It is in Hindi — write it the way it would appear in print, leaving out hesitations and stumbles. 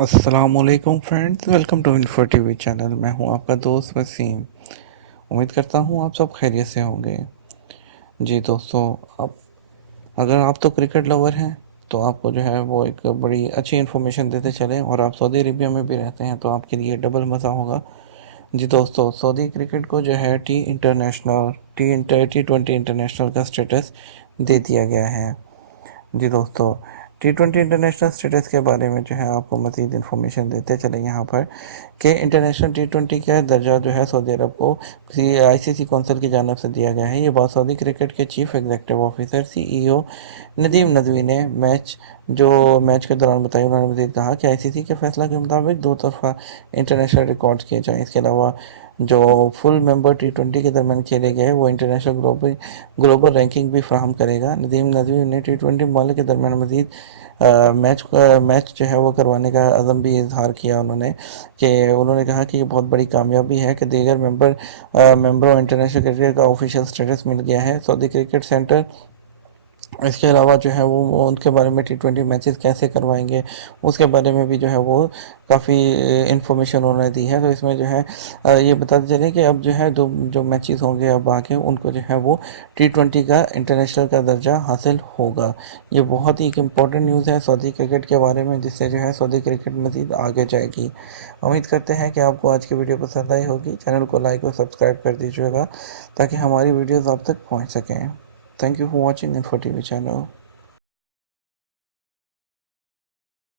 अस्सलामुअलैकुम friends, welcome to Info TV channel. मैं हूं आपका दोस्त वसीम। उम्मीद करता हूं आप सब खैरियत से होंगे। जी दोस्तों, अब अगर आप तो क्रिकेट लवर हैं तो आपको जो है वो एक बड़ी अच्छी इन्फॉर्मेशन देते चलें, और आप सऊदी अरेबिया में भी रहते हैं तो आपके लिए डबल मज़ा होगा। जी दोस्तों, सऊदी क्रिकेट को जो है टी20 इंटरनेशनल का स्टेटस दे दिया गया है। जी दोस्तों, टी20 इंटरनेशनल स्टेटस के बारे में जो है आपको मज़ीद इन्फॉर्मेशन देते चले यहाँ पर कि इंटरनेशनल टी20 का दर्जा जो है सऊदी अरब को आईसीसी कौंसिल की जानब से दिया गया है। ये बात सऊदी क्रिकेट के chief executive officer CEO Nadeem Nadvi ने मैच के दौरान बताई। उन्होंने मज़ीद कहा कि आईसीसी के फैसला के मुताबिक दो तरफा इंटरनेशनल रिकॉर्ड किए जाएँ। इसके अलावा जो फुल मेंबर टी20 के दरमियान खेले गए वो इंटरनेशनल ग्लोबल रैंकिंग भी फ्राहम करेगा। नदीम नदवी ने टी20 ममालिक के दरमियान मजीद मैच जो है वो करवाने का अज़म भी इजहार किया। उन्होंने कहा कि ये बहुत बड़ी कामयाबी है कि दीगर मेंबरों इंटरनेशनल क्रिकेट का ऑफिशियल स्टेटस मिल गया है। सऊदी क्रिकेट सेंटर इसके अलावा जो है वो उनके बारे में टी20 मैचेस कैसे करवाएंगे उसके बारे में भी जो है वो काफ़ी इंफॉर्मेशन उन्होंने दी है। तो इसमें जो है ये बताते चले कि अब जो है दो जो मैचेस होंगे अब आके उनको जो है वो टी20 का इंटरनेशनल का दर्जा हासिल होगा। ये बहुत ही एक इम्पॉर्टेंट न्यूज़ है सऊदी क्रिकेट के बारे में, जिससे जो है सऊदी क्रिकेट मज़ीद आगे जाएगी। उम्मीद करते हैं कि आपको आज की वीडियो पसंद आई होगी। चैनल को लाइक और सब्सक्राइब कर दीजिएगा ताकि हमारी वीडियोज़ आप तक पहुँच सकें। Thank you for watching Info TV channel.